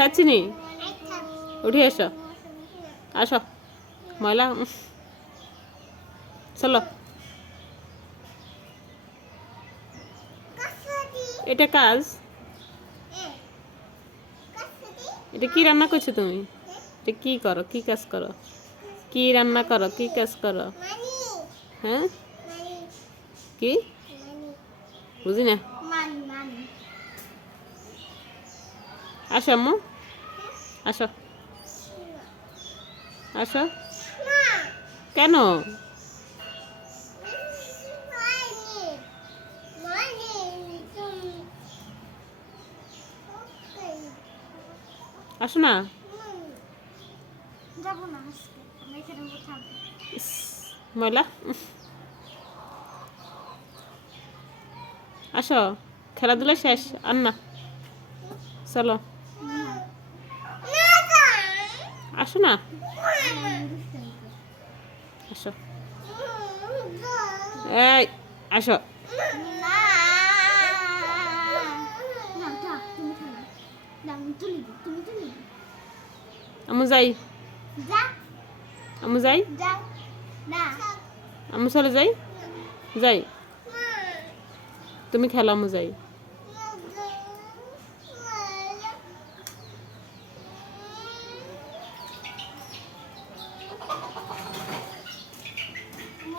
সাচিনি উঠে এসো। আসো। ময়লা। চলো। এটা কাজ? এটা কি রান্না করছ তুমি? এটা কি করো? কি কাজ করো? কি রান্না করো? কি কাজ করো? হ্যাঁ? কি? বুঝি না আসো আম্মু। আসো। আসো। কেন? আসো না। ময়লা। আসো খেলাধুলা শেষ আর না চলো। আসো না। আসো। এই, আসো। আমি। যাই। আমু যাই। আমু চলে যাই। যাই। তুমি খেলো, আমু যাই।